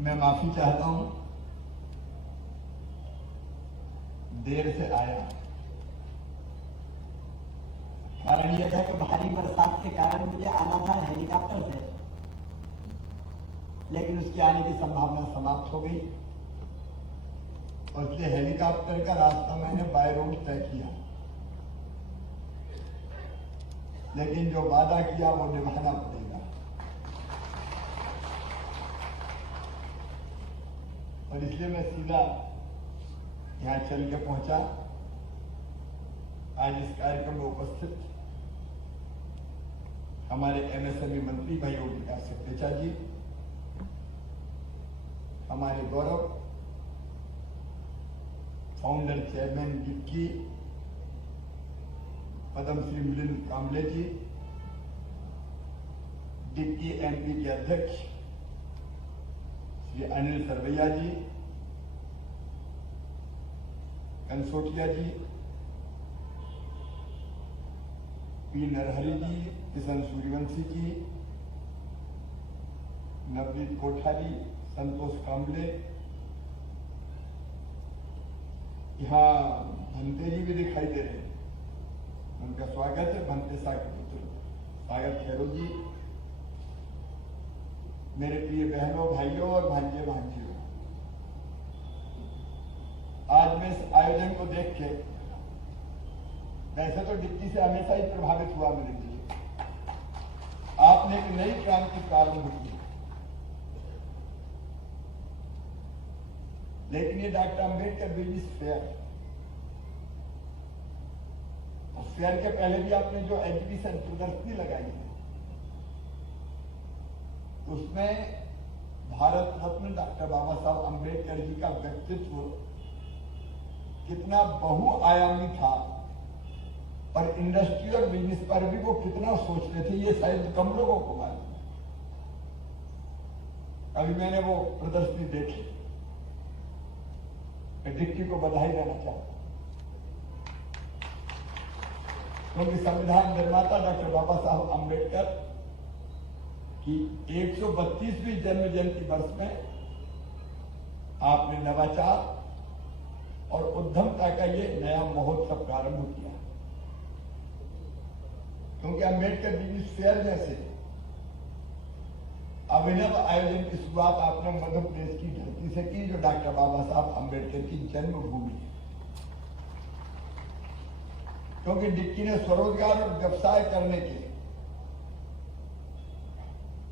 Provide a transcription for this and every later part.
मैं माफी चाहता हूं, देर से आया। कारण यह है कि भारी बरसात के कारण मुझे आना था हेलीकॉप्टर से, लेकिन उसके आने की संभावना समाप्त हो गई और इसलिए हेलीकॉप्टर का रास्ता मैंने बाय रोड तय किया, लेकिन जो वादा किया वो निभाना पड़ेगा। और इसलिए मैं सीधा यहां चल के पहुंचा। आज इस कार्यक्रम में उपस्थित हमारे एमएसएमई मंत्री भाई ओम प्रकाश सखेचा जी, हमारे गौरव founder chairman DICCI Padmashri Milind Kamble ji, DICCI MP के अध्यक्ष श्री अनिल सरवैया जी, कंसोटिया जी, पी नरहरि जी, किशन सूर्यवंशी जी, नवनीत कोठारी, संतोष कांबले, यहां भंते जी भी दिखाई दे रहे हैं, उनका स्वागत है। भंते शाह के पुत्र सागर खैरो जी, मेरे प्रिय बहनों भाइयों और भांजे भांजियों, आज मैं इस आयोजन को देख के, वैसे तो डिप्टी से हमेशा ही प्रभावित हुआ मेरे लिए, आपने एक नई क्रांति प्रारंभ की, लेकिन ये doctor Ambedkar business fair, fair के पहले भी आपने जो एग्जीबिशन प्रदर्शनी लगाई है, उसमें भारत रत्न डॉक्टर बाबा साहब अंबेडकर जी का व्यक्तित्व कितना बहुआयामी था और इंडस्ट्री और बिजनेस पर भी वो कितना सोचते थे, ये शायद कम लोगों को मालूम है। अभी मैंने वो प्रदर्शनी देखी, मैं डिक्की को बधाई देना चाहता हूं, क्योंकि संविधान निर्माता डॉक्टर बाबा साहब अंबेडकर की 132वीं जन्म जयंती वर्ष में आपने नवाचार और उद्यमता का ये नया महोत्सव प्रारंभ किया, क्योंकि अंबेडकर बिजनेस फेयर जैसे अभिनव आयोजन की शुरुआत आपने मध्य प्रदेश की धरती से की, जो डॉक्टर बाबा साहब अंबेडकर की जन्मभूमि है। क्योंकि डिक्की ने स्वरोजगार और व्यवसाय करने के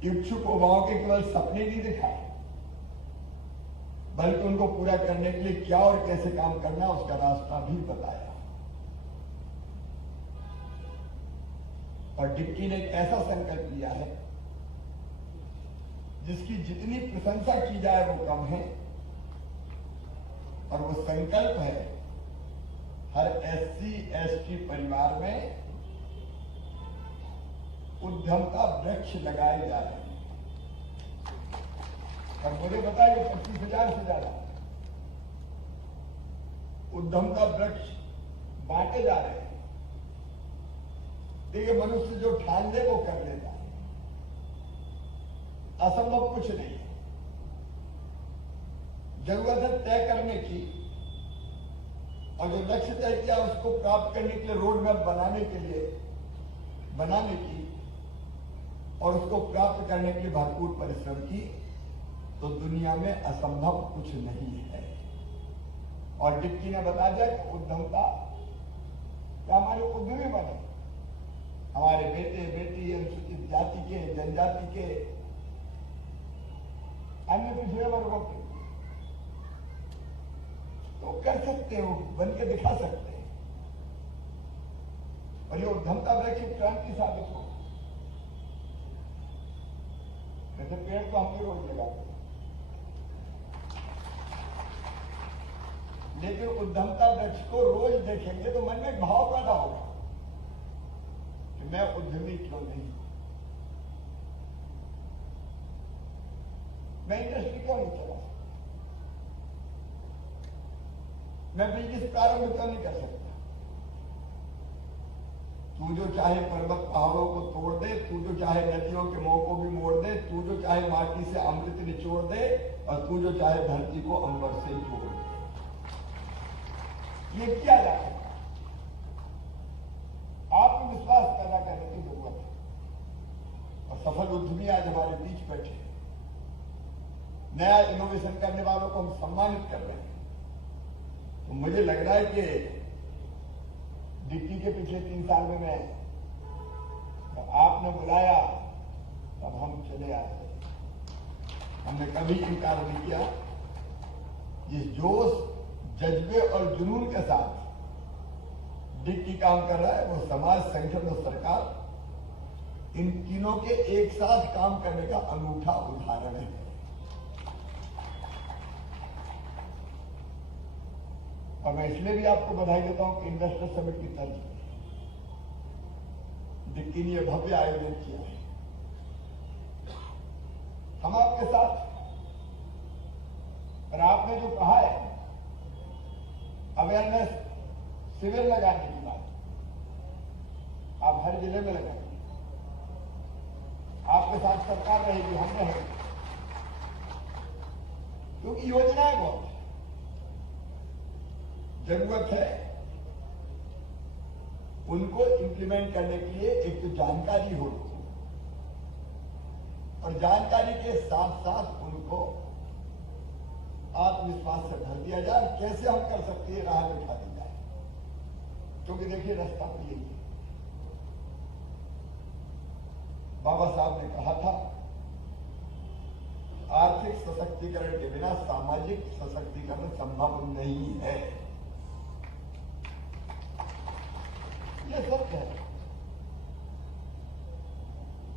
इच्छुक युवाओं के केवल सपने नहीं दिखाए, बल्कि उनको पूरा करने के लिए क्या और कैसे काम करना उसका रास्ता भी बताया। और डिक्की ने एक ऐसा संकल्प लिया है जिसकी जितनी प्रशंसा की जाए वो कम है, और वो संकल्प है हर SC ST परिवार में उद्यमता वृक्ष लगाए जा रहे हैं। और मुझे बताइए 25,000 से ज्यादा उद्यमता वृक्ष बांटे जा रहे हैं। देखिए, मनुष्य जो ठान ले वो कर लेता है, असंभव कुछ नहीं है। जरूरत है तय करने की, और जो लक्ष्य तय किया उसको प्राप्त करने के लिए रोड मैप बनाने की और उसको प्राप्त करने के लिए भरपूर परिश्रम की, तो दुनिया में असंभव कुछ नहीं है। और डिक्की ने बता दिया कि उद्यमता क्या हमारे उद्यमी बने, हमारे बेटे बेटी, अनुसूचित जाति के, जनजाति के, अन्य पिछड़े वर्गों के, तो कर सकते हो, बन के दिखा सकते हैं। और ये उद्यमता वृक्ष क्रांति साबित हो। वैसे पेड़ तो हम भी रोज लगाते हैं, लेकिन उद्यमता वृक्ष को रोज देखेंगे तो मन में एक भाव पैदा होगा कि मैं उद्यमी क्यों नहीं, मैं इंडस्ट्री क्यों नहीं चला सकता, मैं बिजनेस प्रारंभ क्यों नहीं कर सकता। तू जो चाहे पर्वत पहाड़ों को तोड़ दे, तू जो चाहे नदियों के मुंह को भी मोड़ दे, तू जो चाहे माटी से अमृत निचोड़ दे, और तू जो चाहे धरती को अंबर से जोड़ दे। ये किया जा सकता है। आत्मविश्वास पैदा करने की जरूरत है, और सफल उद्यमी आज हमारे बीच बैठे हैं। नया इनोवेशन करने वालों को हम सम्मानित कर रहे हैं। तो मुझे लग रहा है कि डिप्टी के पिछले 3 साल में मैं जब आपने बुलाया तब हम चले आए। हमने कभी इनकार नहीं किया। जिस जोश, जज्बे और जुनून के साथ डिप्टी काम कर रहा है, वो समाज, संगठन और सरकार, इन तीनों के एक साथ काम करने का अनूठा उदाहरण है। और मैं इसलिए भी आपको बधाई देता हूं कि इन्वेस्टर समिट की तर्ज पर डिप्टी ने यह भव्य आयोजन किया है। हम आपके साथ, और आपने जो कहा है अवेयरनेस शिविर लगाने की बात, आप हर जिले में लगाएंगे। आपके साथ सरकार रहेगी, हम रहेंगे, क्योंकि योजनाएं बहुत जरूरत है। उनको इंप्लीमेंट करने के लिए एक तो जानकारी हो, और जानकारी के साथ साथ उनको आत्मविश्वास से भर दिया जाए। कैसे हम कर सकते हैं, राह दिखा दी जाए। क्योंकि देखिए रास्ता तो यही है। बाबा साहब ने कहा था, आर्थिक सशक्तिकरण के बिना सामाजिक सशक्तिकरण संभव नहीं है। ये सत्य है।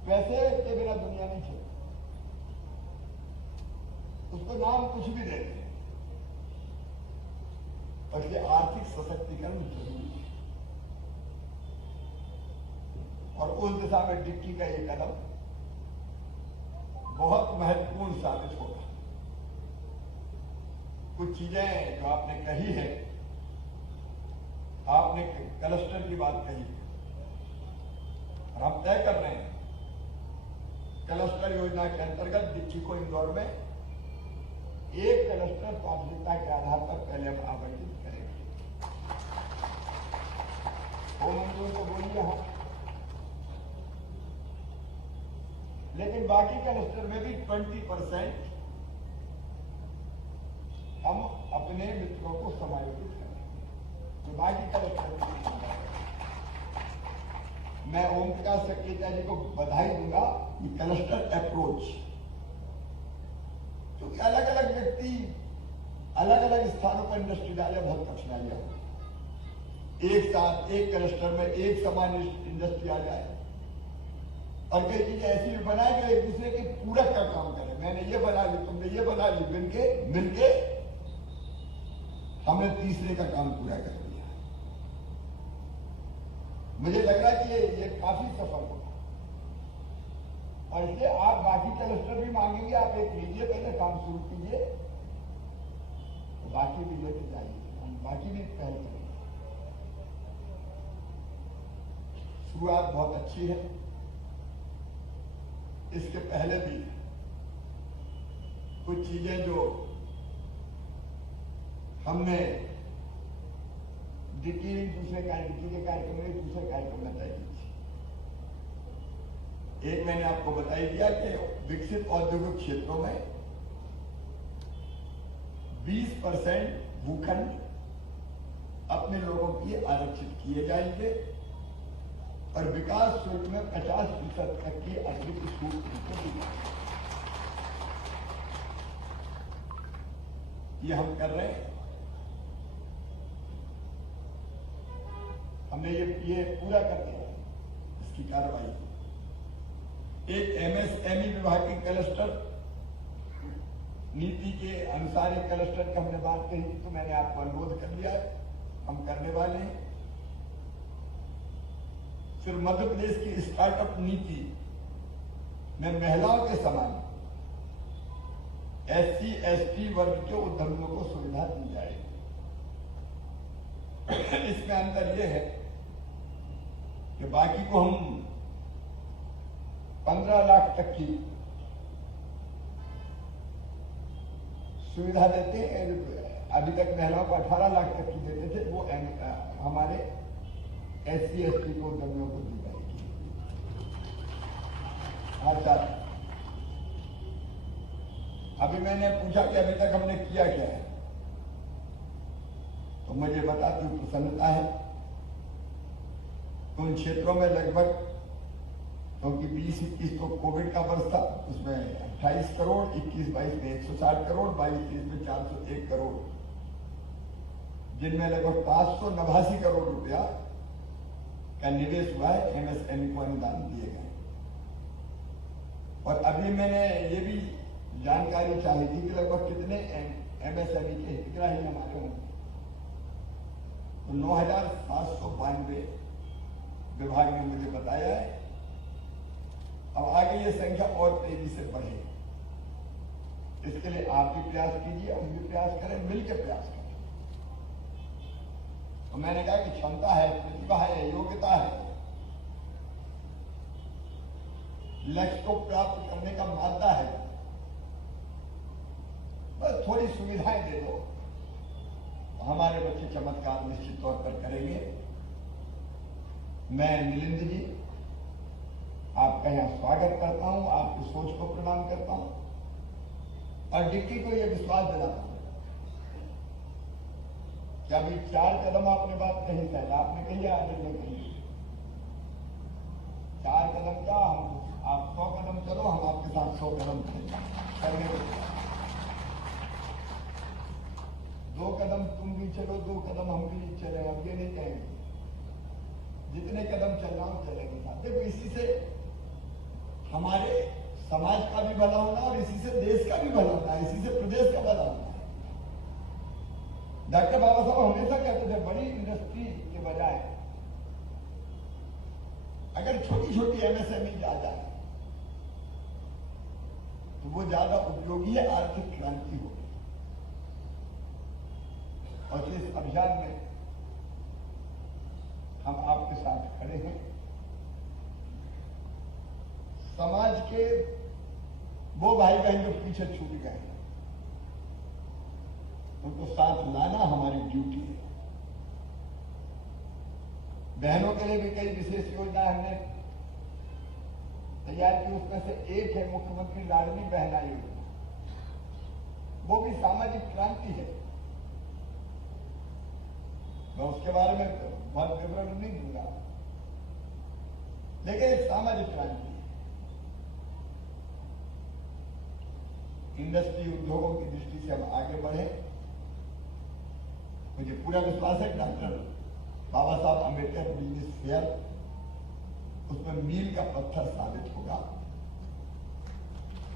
पैसे के बिना दुनिया नहीं चलती। उसको नाम कुछ भी दे दें, और ये आर्थिक सशक्तिकरण जरूरी है। और उस दिशा में डिप्टी का ये कदम बहुत महत्वपूर्ण साबित होगा। कुछ चीजें जो आपने कही है, आपने क्लस्टर की बात कही, और हम तय कर रहे हैं क्लस्टर योजना के अंतर्गत डिप्टी को इंदौर में एक क्लस्टर प्राथमिकता के आधार पर पहले हम आवंटित करेंगे। होम मंजूर को बोलिए हाँ, लेकिन बाकी क्लस्टर में भी 20% हम अपने मित्रों को समायोजित करेंगे। तो बाकी क्लस्टर मैं ओम प्रकाश सक्सेना जी को बधाई दूंगा। ये क्लस्टर अप्रोच, क्योंकि अलग अलग व्यक्ति अलग अलग स्थानों पर इंडस्ट्री डाले, बहुत कठिनाइयां होगी। एक साथ एक क्लस्टर में एक समान इंडस्ट्री आ जाए, और कई चीजें ऐसी भी बनाए कि एक दूसरे के पूरक का काम करें। मैंने ये बना ली, तुमने ये बना ली, मिलके हमने तीसरे का काम पूरा कर दिया। मुझे लग रहा है कि ये काफी सफल होगा। और इसलिए आप बाकी क्लस्टर भी मांगेंगे, आप एक लीजिए, पहले काम शुरू कीजिए, तो बाकी भी लेके जाइए, हम बाकी भी पहल करेंगे। शुरुआत बहुत अच्छी है। इसके पहले भी कुछ चीजें जो हमने डिप्टी के कार्यक्रम में दूसरे कार्यक्रम में तय की थी। एक मैंने आपको बताई दिया कि विकसित औद्योगिक क्षेत्रों में 20% भूखंड अपने लोगों के लिए आरक्षित किए जाएंगे, और विकास शुल्क में 50% तक की अतिरिक्त छूट उनको दी जाएगी। ये हम कर रहे हैं। हमने ये पूरा कर दिया, इसकी कार्रवाई। एक एमएसएमई विभाग की क्लस्टर नीति के अनुसार एक क्लस्टर का हमने बात कही, तो मैंने आपको अनुरोध कर दिया है, हम करने वाले हैं। फिर मध्य प्रदेश की स्टार्टअप नीति में महिलाओं के समान SC ST वर्ग के उद्यमियों को सुविधा दी जाएगी। इसमें अंतर यह है कि बाकी को हम 15 लाख तक की सुविधा देते हैं। अभी तक महिलाओं को 18 लाख तक की देते थे, वो हमारे SC ST को उद्यमियों को दी जाएगी। अच्छा, अभी मैंने पूछा कि अभी तक हमने किया क्या है, तो मुझे बताती हूँ प्रसन्नता है। तो उन क्षेत्रों में लगभग, क्योंकि 20-21 तो कोविड का वर्ष था, उसमें 28 करोड़, 21-22 में 160 करोड़, 22-23 में 401 करोड़, जिनमें लगभग 589 करोड़ रुपया का निवेश हुआ है। MSME को अनुदान दिए गए। और अभी मैंने ये भी जानकारी चाही थी कि लगभग कितने MSME के हितग्राही हमारे होंगे, तो 9,792 विभाग ने मुझे बताया है। अब आगे ये संख्या और तेजी से बढ़े, इसके लिए आप भी प्रयास कीजिए, हम भी प्रयास करें, मिलकर प्रयास करें। तो मैंने कहा कि क्षमता है, प्रतिभा है, योग्यता है, लक्ष्य को प्राप्त करने का मादा है, बस थोड़ी सुविधाएं दे दो, हमारे बच्चे चमत्कार निश्चित तौर पर करेंगे। मैं मिलिंद जी आपका यहाँ स्वागत करता हूं, आपकी सोच को प्रणाम करता हूं और डिक्की को यह विश्वास दिलाता हूं कि अभी 4 कदम आपने बात कही, शायद आपने कही, आगे नहीं कही। 4 कदम का आप 100 कदम चलो, हम आपके साथ 100 कदम करने को। 2 कदम तुम भी चलो, 2 कदम हम भी चले, अब ये नहीं कहेंगे, जितने कदम चल रहा हूं चलेंगे साथ। देखो, इसी से हमारे समाज का भी भला होना और इसी से देश का भी भला होना है, इसी से प्रदेश का भला होना है। डॉक्टर बाबा साहब हमेशा कहते थे, बड़ी इंडस्ट्री के बजाय अगर छोटी छोटी MSME आ जाए तो वो ज्यादा उपयोगी है, आर्थिक क्रांति होगी। और इस अभियान में हम आपके साथ खड़े हैं। समाज के वो भाई बहन जो पीछे छूट गए हैं, उनको साथ लाना हमारी ड्यूटी है। बहनों के लिए भी कई विशेष योजना हमने तैयार की, उसमें से एक है मुख्यमंत्री लाडली बहना योजना। वो भी सामाजिक क्रांति है, मैं उसके बारे में बहुत विवरण नहीं दूंगा, लेकिन एक सामाजिक क्रांति है। इंडस्ट्री उद्योगों की दृष्टि से हम आगे बढ़े। मुझे पूरा विश्वास है डॉक्टर बाबा साहब अम्बेडकर बिजनेस फेयर उसमें मील का पत्थर साबित होगा।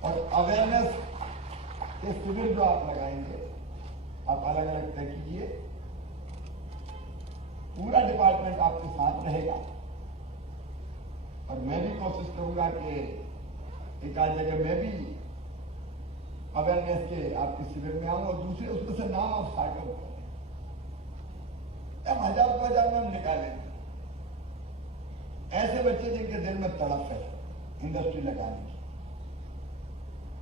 और अवेयरनेस के शिविर जो आप लगाएंगे, आप अलग अलग तय कीजिए, पूरा डिपार्टमेंट आपके साथ रहेगा। और मैं भी कोशिश करूंगा कि एक आध जगह मैं भी अवेयरनेस के आपके शिविर में आऊं और दूसरे उसमें से नाम आप स्टार्ट आउट करें। हम 1000-2000 में हम निकालेंगे ऐसे बच्चे जिनके दिल में तड़प है इंडस्ट्री लगाने की,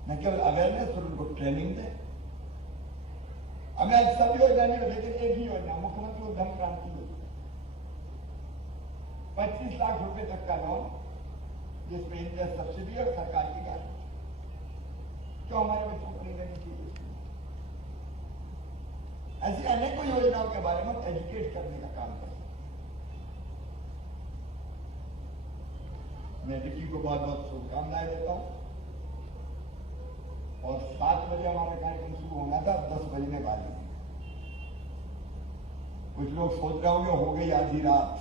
न केवल अवेयरनेस और उनको ट्रेनिंग दें। हमें आज सब योजना नहीं, लेकिन एक ही योजना, मुख्यमंत्री उद्यम क्रांति योजना, 25 लाख रुपए तक का लोन, जिसमें इंटरेस्ट सब्सिडी और सरकार की गारंटी। क्यों हमारे बच्चों को नहीं लेनी चाहिए? ऐसी अनेकों योजनाओं के बारे में एजुकेट करने का काम कर सकते हैं। मैं डिक्की को बहुत बहुत शुभकामनाएं देता हूं। और 7 बजे हमारा कार्यक्रम शुरू होना था, 10 बजने वाले हैं। कुछ लोग सोच रहे होंगे हो गई आधी रात,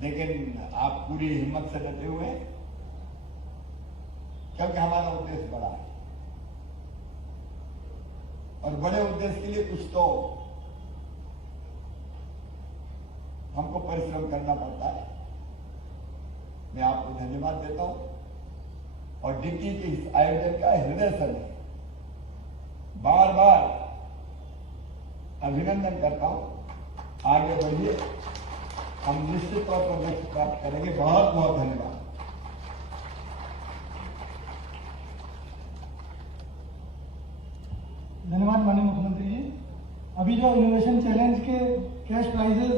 लेकिन आप पूरी हिम्मत से डटे हुए हैं, क्योंकि हमारा उद्देश्य बड़ा है। और बड़े उद्देश्य के लिए कुछ तो हमको परिश्रम करना पड़ता है। मैं आपको धन्यवाद देता हूं और डिक्की के इस आयोजन का हृदय से बार बार अभिनंदन करता हूं। आगे बढ़िए, हम निश्चित तौर पर लक्ष्य प्राप्त करेंगे। बहुत बहुत धन्यवाद। धन्यवाद माननीय मुख्यमंत्री जी। अभी जो इनोवेशन चैलेंज के कैश प्राइजेस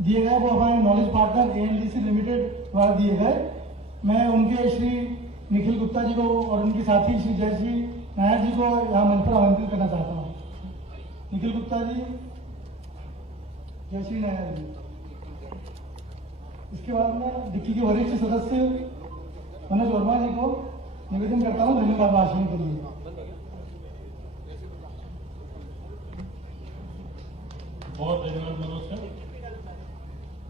दिए गए वो हमारे नॉलेज पार्टनर ANDC लिमिटेड द्वारा दिए गए। मैं उनके श्री निखिल गुप्ता जी को और उनके साथी श्री जयश्री नायर जी को यहाँ मंच पर आमंत्रित करना चाहता हूँ। निखिल गुप्ता जी, जयश्री नायर जी। इसके बाद में डिक्की के वरिष्ठ सदस्य मनोज वर्मा जी को निवेदन करता हूँ धन्यवाद भाषण के लिए। बहुत धन्यवाद मनोज सर।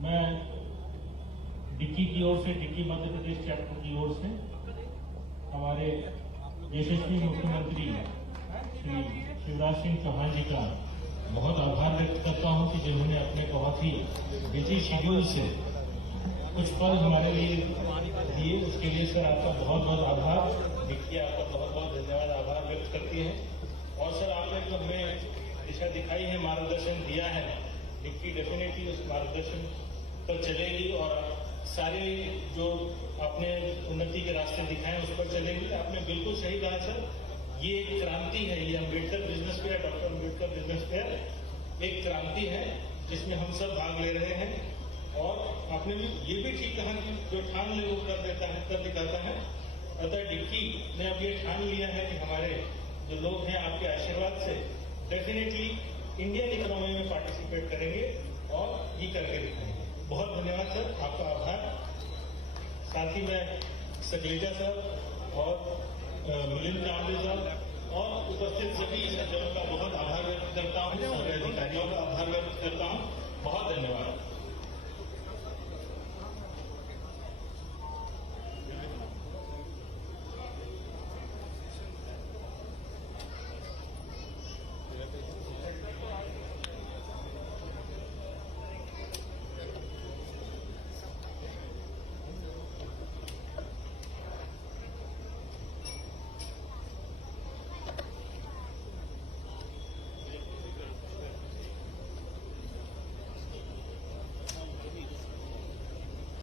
मैं डिक्की की ओर से, डिक्की मध्य प्रदेश चैप्टर की ओर से हमारे यशस्वी मुख्यमंत्री श्री शिवराज सिंह चौहान जी का बहुत आभार व्यक्त करता हूं कि जिन्होंने अपने बहुत ही बिजी शेड्यूल से कुछ पल हमारे लिए दिए, उसके लिए सर आपका बहुत बहुत आभार। डिक्की आपका बहुत बहुत धन्यवाद, आभार व्यक्त करती है। और सर आपने जो हमें दिशा दिखाई है, मार्गदर्शन दिया है, डिक्की डेफिनेटली उस मार्गदर्शन पर चलेगी और सारे जो आपने उन्नति के रास्ते दिखाए उस पर चलेगी। आपने बिल्कुल सही कहा सर, ये एक क्रांति है, ये Ambedkar business fair, doctor Ambedkar business fair एक क्रांति है जिसमें हम सब भाग ले रहे हैं। और आपने भी ये भी ठीक कहा कि जो ठान ले वो कर देता है, कर दिखाता है। अतः डिक्की ने अब ये ठान लिया है कि हमारे जो लोग हैं आपके आशीर्वाद से डेफिनेटली इंडियन इकोनॉमी में पार्टिसिपेट करेंगे और ये करके दिखाएंगे। बहुत धन्यवाद सर, आपका आभार। साथ ही मैं सकलेजा सर और मिलिंद कांबले साहब और उपस्थित सभी सज्जनों का बहुत आभार व्यक्त करता हूँ, सभी अधिकारियों का आभार व्यक्त करता हूँ। बहुत धन्यवाद।